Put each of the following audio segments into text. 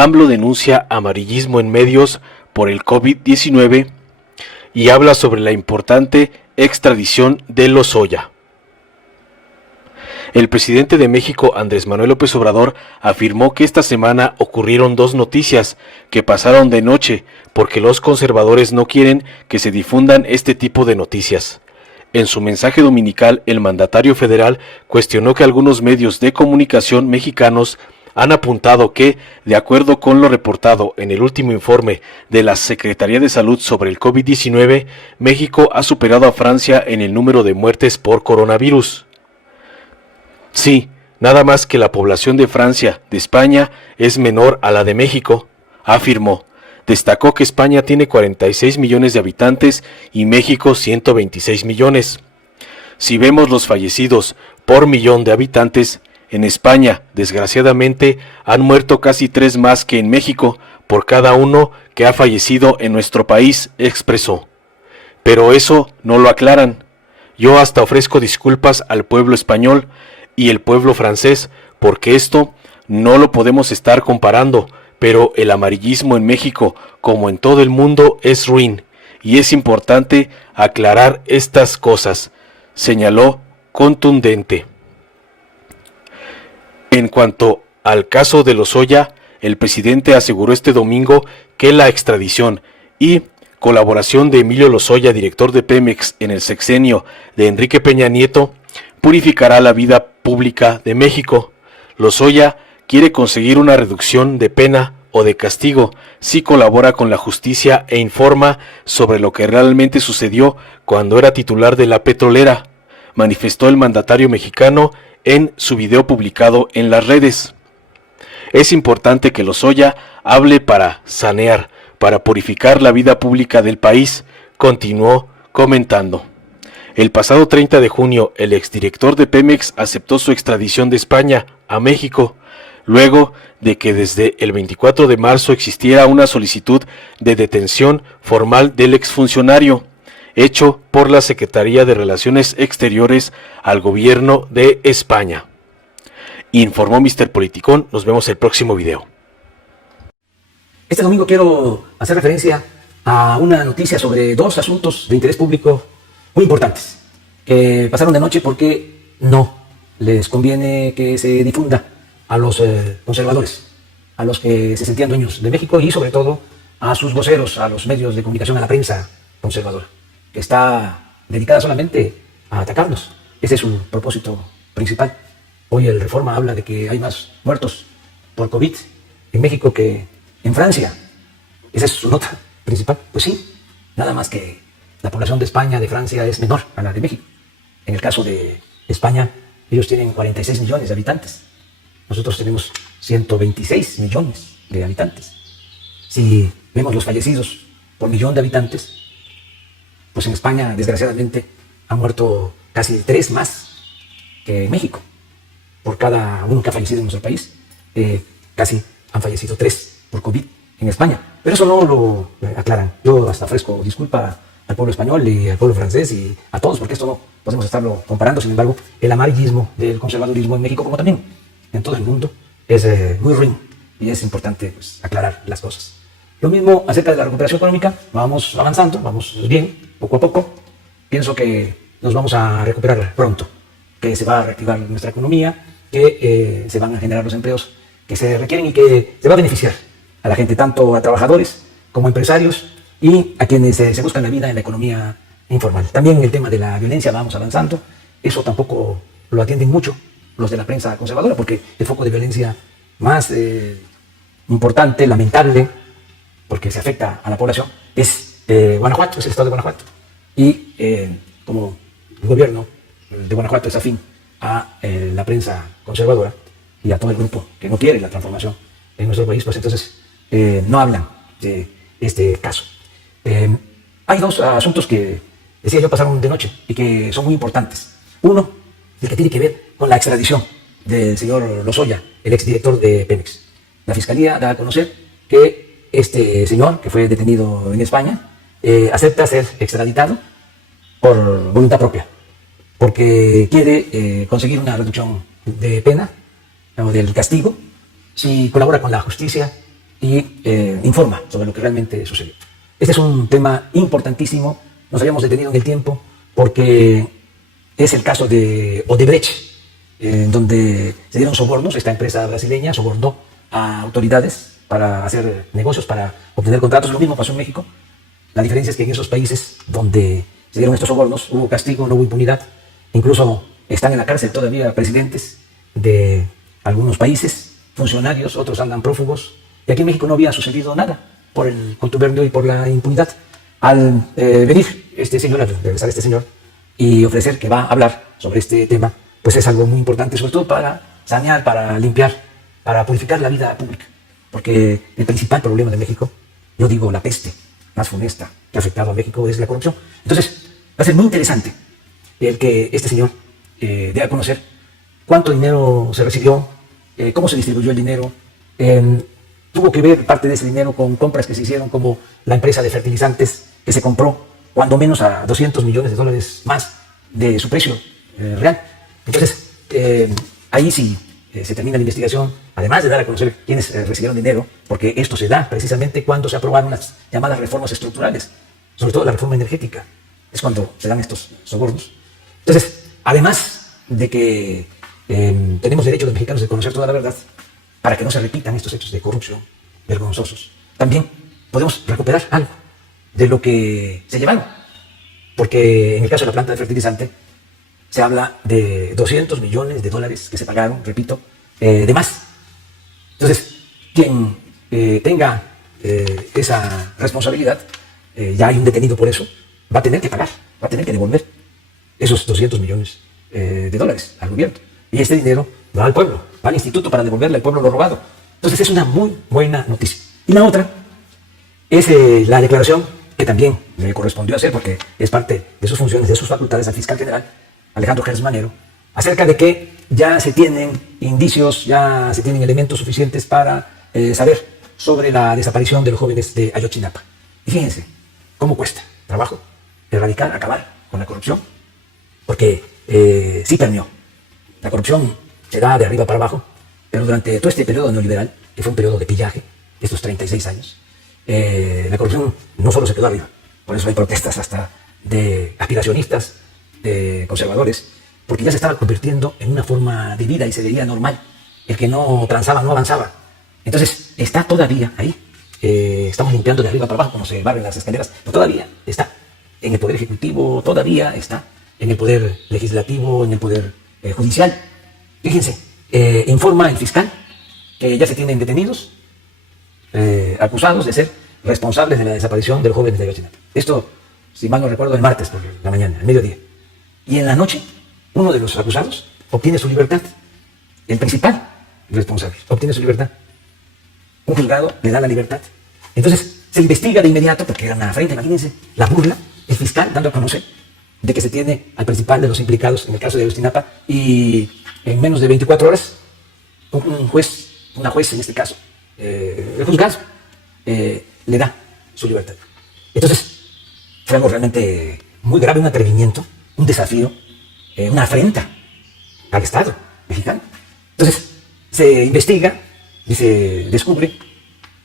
AMLO denuncia amarillismo en medios por el COVID-19 y habla sobre la importante extradición de Lozoya. El presidente de México, Andrés Manuel López Obrador, afirmó que esta semana ocurrieron dos noticias que pasaron de noche porque los conservadores no quieren que se difundan este tipo de noticias. En su mensaje dominical, el mandatario federal cuestionó que algunos medios de comunicación mexicanos han apuntado que, de acuerdo con lo reportado en el último informe de la Secretaría de Salud sobre el COVID-19, México ha superado a Francia en el número de muertes por coronavirus. Sí, nada más que la población de Francia, de España, es menor a la de México, afirmó. Destacó que España tiene 46 millones de habitantes y México 126 millones. Si vemos los fallecidos por millón de habitantes, en España, desgraciadamente, han muerto casi 3 más que en México por cada uno que ha fallecido en nuestro país, expresó. Pero eso no lo aclaran. Yo hasta ofrezco disculpas al pueblo español y el pueblo francés, porque esto no lo podemos estar comparando, pero el amarillismo en México, como en todo el mundo, es ruin, y es importante aclarar estas cosas, señaló contundente. En cuanto al caso de Lozoya, el presidente aseguró este domingo que la extradición y colaboración de Emilio Lozoya, director de Pemex en el sexenio de Enrique Peña Nieto, purificará la vida pública de México. Lozoya quiere conseguir una reducción de pena o de castigo si colabora con la justicia e informa sobre lo que realmente sucedió cuando era titular de la petrolera, manifestó el mandatario mexicano en su video publicado en las redes. Es importante que Lozoya hable para sanear, para purificar la vida pública del país, continuó comentando. El pasado 30 de junio, el exdirector de Pemex aceptó su extradición de España a México, luego de que desde el 24 de marzo existiera una solicitud de detención formal del exfuncionario, hecho por la Secretaría de Relaciones Exteriores al gobierno de España. Informó Mr. Politicón. Nos vemos el próximo video. Este domingo quiero hacer referencia a una noticia sobre dos asuntos de interés público muy importantes que pasaron de noche porque no les conviene que se difunda a los conservadores, a los que se sentían dueños de México y sobre todo a sus voceros, a los medios de comunicación, a la prensa conservadora, que está dedicada solamente a atacarnos. Ese es su propósito principal. Hoy el Reforma habla de que hay más muertos por COVID en México que en Francia. Esa es su nota principal. Pues sí, nada más que la población de España, de Francia, es menor a la de México. En el caso de España, ellos tienen 46 millones de habitantes. Nosotros tenemos 126 millones de habitantes. Si vemos los fallecidos por millón de habitantes, pues en España, desgraciadamente, han muerto casi 3 más que en México. Por cada uno que ha fallecido en nuestro país, casi han fallecido 3 por COVID en España. Pero eso no lo aclaran. Yo hasta ofrezco disculpa al pueblo español y al pueblo francés y a todos, porque esto no podemos estarlo comparando. Sin embargo, el amarillismo del conservadurismo en México, como también en todo el mundo, es muy ruin y es importante pues, aclarar las cosas. Lo mismo acerca de la recuperación económica. Vamos avanzando, vamos bien, poco a poco. Pienso que nos vamos a recuperar pronto, que se va a reactivar nuestra economía, que se van a generar los empleos que se requieren y que se va a beneficiar a la gente, tanto a trabajadores como a empresarios y a quienes se buscan la vida en la economía informal. También en el tema de la violencia vamos avanzando. Eso tampoco lo atienden mucho los de la prensa conservadora, porque el foco de violencia más importante, lamentable, porque se afecta a la población, es Guanajuato, es el estado de Guanajuato. Y como el gobierno de Guanajuato es afín a la prensa conservadora y a todo el grupo que no quiere la transformación en nuestro país, pues entonces no hablan de este caso. Hay dos asuntos que, decía yo, pasaron de noche y que son muy importantes. Uno, el que tiene que ver con la extradición del señor Lozoya, el exdirector de Pemex. La Fiscalía da a conocer que este señor, que fue detenido en España, acepta ser extraditado por voluntad propia, porque quiere conseguir una reducción de pena o del castigo si colabora con la justicia y informa sobre lo que realmente sucedió. Este es un tema importantísimo, nos habíamos detenido en el tiempo porque es el caso de Odebrecht, en donde se dieron sobornos. Esta empresa brasileña sobornó a autoridades para hacer negocios, para obtener contratos. Lo mismo pasó en México. La diferencia es que en esos países donde se dieron estos sobornos hubo castigo, no hubo impunidad. Incluso están en la cárcel todavía presidentes de algunos países, funcionarios, otros andan prófugos. Y aquí en México no había sucedido nada por el contubernio y por la impunidad. Al venir este señor, al regresar este señor y ofrecer que va a hablar sobre este tema, pues es algo muy importante, sobre todo para sanear, para limpiar, para purificar la vida pública. Porque el principal problema de México, yo digo la peste más funesta que ha afectado a México, es la corrupción. Entonces, va a ser muy interesante el que este señor dé a conocer cuánto dinero se recibió, cómo se distribuyó el dinero. Tuvo que ver parte de ese dinero con compras que se hicieron, como la empresa de fertilizantes que se compró cuando menos a $200 millones más de su precio real. Entonces, ahí sí se termina la investigación, además de dar a conocer quiénes recibieron dinero, porque esto se da precisamente cuando se aprobaron las llamadas reformas estructurales, sobre todo la reforma energética, es cuando se dan estos sobornos. Entonces, además de que tenemos derecho los mexicanos de conocer toda la verdad, para que no se repitan estos hechos de corrupción vergonzosos, también podemos recuperar algo de lo que se llevaron, porque en el caso de la planta de fertilizante se habla de $200 millones que se pagaron, repito, de más. Entonces, quien tenga esa responsabilidad, ya hay un detenido por eso, va a tener que pagar, va a tener que devolver esos $200 millones al gobierno. Y este dinero va al pueblo, va al instituto para devolverle al pueblo lo robado. Entonces es una muy buena noticia. Y la otra es la declaración que también me correspondió hacer, porque es parte de sus funciones, de sus facultades, al fiscal general Alejandro Gertz Manero, acerca de que ya se tienen indicios, ya se tienen elementos suficientes para saber sobre la desaparición de los jóvenes de Ayotzinapa. Y fíjense cómo cuesta trabajo erradicar, acabar con la corrupción, porque sí permeó. La corrupción se da de arriba para abajo, pero durante todo este periodo neoliberal, que fue un periodo de pillaje, estos 36 años, la corrupción no solo se quedó arriba, por eso hay protestas hasta de aspiracionistas, de conservadores, porque ya se estaba convirtiendo en una forma de vida y se veía normal. El que no transaba no avanzaba. Entonces, está todavía ahí. Estamos limpiando de arriba para abajo, como se barren las escaleras, pero todavía está en el Poder Ejecutivo, todavía está en el Poder Legislativo, en el Poder Judicial. Fíjense, informa el fiscal que ya se tienen detenidos, acusados de ser responsables de la desaparición de los jóvenes de Ayotzinapa. Esto, si mal no recuerdo, el martes por la mañana, al mediodía. Y en la noche, uno de los acusados obtiene su libertad. El principal responsable obtiene su libertad. Un juzgado le da la libertad. Entonces, se investiga de inmediato, porque era una afrenta, imagínense, la burla, el fiscal dando a conocer de que se tiene al principal de los implicados en el caso de Ayotzinapa, y en menos de 24 horas, un juez, una juez en este caso, el juzgado, le da su libertad. Entonces, fue algo realmente muy grave, un atrevimiento, un desafío, una afrenta al Estado mexicano. Entonces, se investiga y se descubre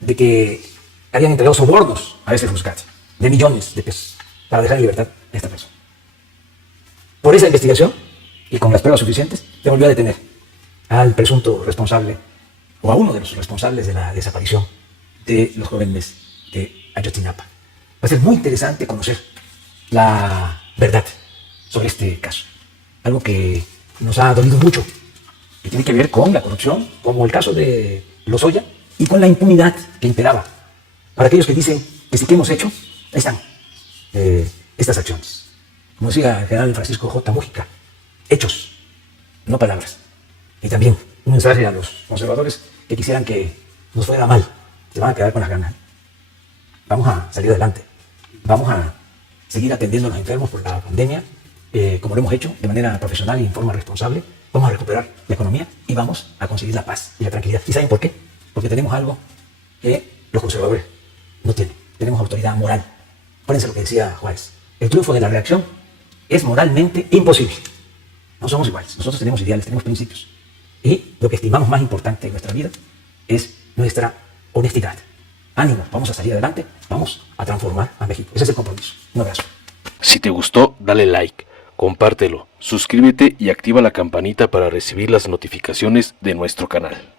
de que habían entregado sobornos a ese juzgado de millones de pesos para dejar en libertad a esta persona. Por esa investigación y con las pruebas suficientes, se volvió a detener al presunto responsable o a uno de los responsables de la desaparición de los jóvenes de Ayotzinapa. Va a ser muy interesante conocer la verdad sobre este caso. Algo que nos ha dolido mucho, que tiene que ver con la corrupción, como el caso de Lozoya, y con la impunidad que imperaba. Para aquellos que dicen que sí que hemos hecho, ahí están estas acciones. Como decía el general Francisco J. Mújica, hechos, no palabras. Y también un mensaje a los conservadores que quisieran que nos fuera mal. Se van a quedar con las ganas. Vamos a salir adelante. Vamos a seguir atendiendo a los enfermos por la pandemia, como lo hemos hecho, de manera profesional y en forma responsable. Vamos a recuperar la economía y vamos a conseguir la paz y la tranquilidad. ¿Y saben por qué? Porque tenemos algo que los conservadores no tienen. Tenemos autoridad moral. Acuérdense lo que decía Juárez. El triunfo de la reacción es moralmente imposible. No somos iguales. Nosotros tenemos ideales, tenemos principios. Y lo que estimamos más importante en nuestra vida es nuestra honestidad. honestidad. Ánimo, vamos a salir adelante, vamos a transformar a México. Ese es el compromiso. Un abrazo. Si te gustó, dale like, compártelo, suscríbete y activa la campanita para recibir las notificaciones de nuestro canal.